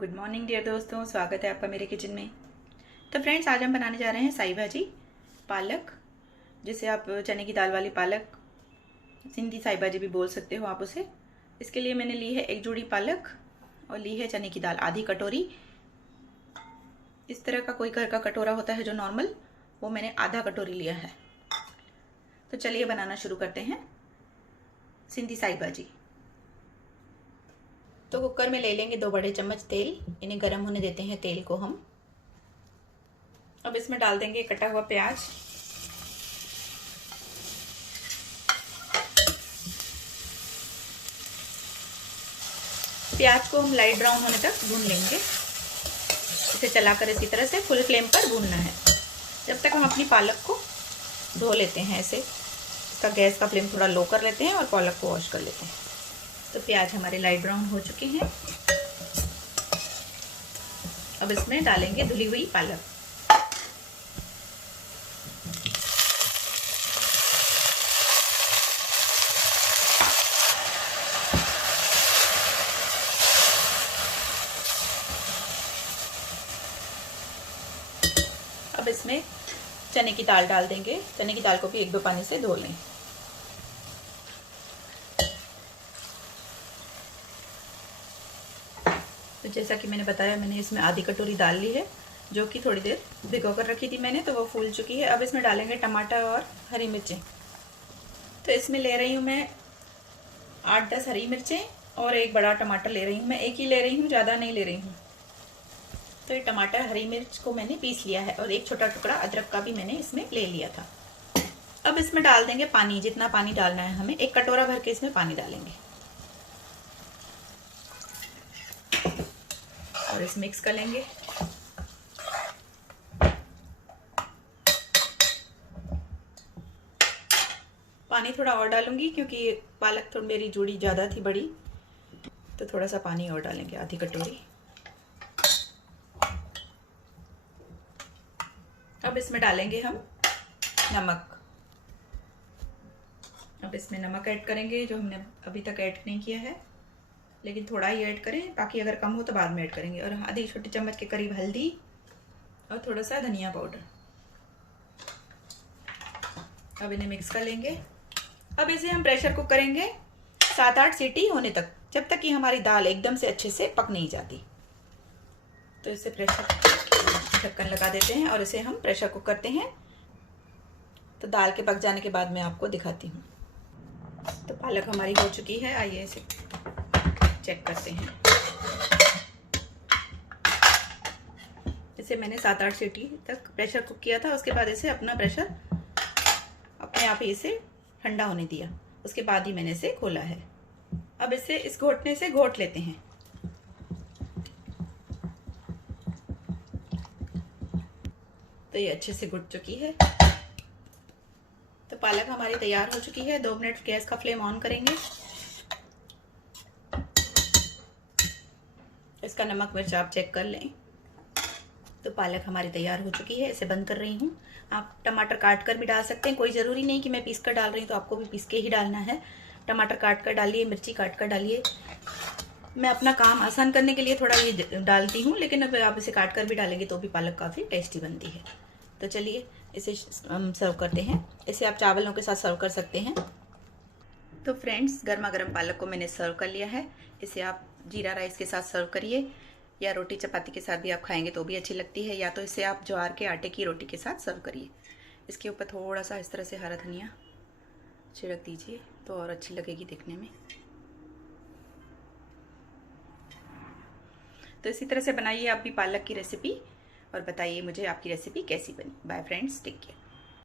Good morning dear दोस्तों, स्वागत है आपका मेरे किचन में। तो फ्रेंड्स, आज हम बनाने जा रहे हैं साई भाजी, पालक, जिसे आप चने की दाल वाली पालक, सिंधी साई भाजी भी बोल सकते हो आप उसे। इसके लिए मैंने ली है एक जोड़ी पालक और ली है चने की दाल आधी कटोरी। इस तरह का कोई घर का कटोरा होता है जो नॉर्मल, वो मैंने आधा कटोरी लिया है। तो चलिए बनाना शुरू करते हैं सिंधी साई भाजी। तो कुकर में ले लेंगे 2 बड़े चम्मच तेल। इन्हें गर्म होने देते हैं तेल को हम। अब इसमें डाल देंगे कटा हुआ प्याज, प्याज को हम लाइट ब्राउन होने तक भून लेंगे। इसे चलाकर इसी तरह से फुल फ्लेम पर भूनना है जब तक हम अपनी पालक को धो लेते हैं। ऐसे इसका गैस का फ्लेम थोड़ा लो कर लेते हैं और पालक को वॉश कर लेते हैं। तो प्याज हमारे लाइट ब्राउन हो चुके हैं। अब इसमें डालेंगे धुली हुई पालक। अब इसमें चने की दाल डाल देंगे। चने की दाल को भी 1-2 पानी से धो लें। तो जैसा कि मैंने बताया, मैंने इसमें आधी कटोरी दाल ली है, जो कि थोड़ी देर भिगो कर रखी थी मैंने, तो वो फूल चुकी है। अब इसमें डालेंगे टमाटर और हरी मिर्चें। तो इसमें ले रही हूँ मैं 8-10 हरी मिर्चें और एक बड़ा टमाटर ले रही हूँ। मैं एक ही ले रही हूँ, ज़्यादा नहीं ले रही हूँ। तो ये टमाटर हरी मिर्च को मैंने पीस लिया है और एक छोटा टुकड़ा अदरक का भी मैंने इसमें ले लिया था। अब इसमें डाल देंगे पानी। जितना पानी डालना है हमें, 1 कटोरा भर के इसमें पानी डालेंगे और इसे मिक्स कर लेंगे। पानी थोड़ा और डालूंगी क्योंकि पालक तो मेरी जोड़ी ज़्यादा थी बड़ी, तो थोड़ा सा पानी और डालेंगे, आधी कटोरी। अब इसमें डालेंगे हम नमक। अब इसमें नमक ऐड करेंगे, जो हमने अभी तक ऐड नहीं किया है, लेकिन थोड़ा ही ऐड करें, बाकी अगर कम हो तो बाद में ऐड करेंगे। और आधी छोटी चम्मच के करीब हल्दी और थोड़ा सा धनिया पाउडर। अब इन्हें मिक्स कर लेंगे। अब इसे हम प्रेशर कुक करेंगे 7-8 सीटी होने तक, जब तक कि हमारी दाल एकदम से अच्छे से पक नहीं जाती। तो इसे प्रेशर ढक्कन लगा देते हैं और इसे हम प्रेशर कुक करते हैं। तो दाल के पक जाने के बाद मैं आपको दिखाती हूँ। तो पालक हमारी हो चुकी है, आइए इसे चेक करते हैं। इसे मैंने 7-8 सीटी तक प्रेशर कुक किया था। उसके बाद इसे अपना प्रेशर अपने आप ही इसे ठंडा होने दिया। उसके बाद ही मैंने इसे खोला है। अब इसे इस घोटने से घोट लेते हैं। तो ये अच्छे से घुट चुकी है। तो पालक हमारी तैयार हो चुकी है। 2 मिनट गैस का फ्लेम ऑन करेंगे। इसका नमक मिर्च आप चेक कर लें। तो पालक हमारी तैयार हो चुकी है। इसे बंद कर रही हूँ। आप टमाटर काट कर भी डाल सकते हैं, कोई ज़रूरी नहीं कि मैं पीस कर डाल रही हूँ, तो आपको भी पीस के ही डालना है। टमाटर काट कर डालिए, मिर्ची काट कर डालिए। मैं अपना काम आसान करने के लिए थोड़ा ये डालती हूँ, लेकिन अब आप इसे काट कर भी डालेंगे तो भी पालक काफ़ी टेस्टी बनती है। तो चलिए इसे हम सर्व करते हैं। इसे आप चावलों के साथ सर्व कर सकते हैं। तो फ्रेंड्स, गर्मा गर्म पालक को मैंने सर्व कर लिया है। इसे आप जीरा राइस के साथ सर्व करिए, या रोटी चपाती के साथ भी आप खाएंगे तो भी अच्छी लगती है, या तो इसे आप ज्वार के आटे की रोटी के साथ सर्व करिए। इसके ऊपर थोड़ा सा इस तरह से हरा धनिया छिड़क दीजिए तो और अच्छी लगेगी दिखने में। तो इसी तरह से बनाइए आप भी पालक की रेसिपी और बताइए मुझे आपकी रेसिपी कैसी बनी। Bye friends, take care.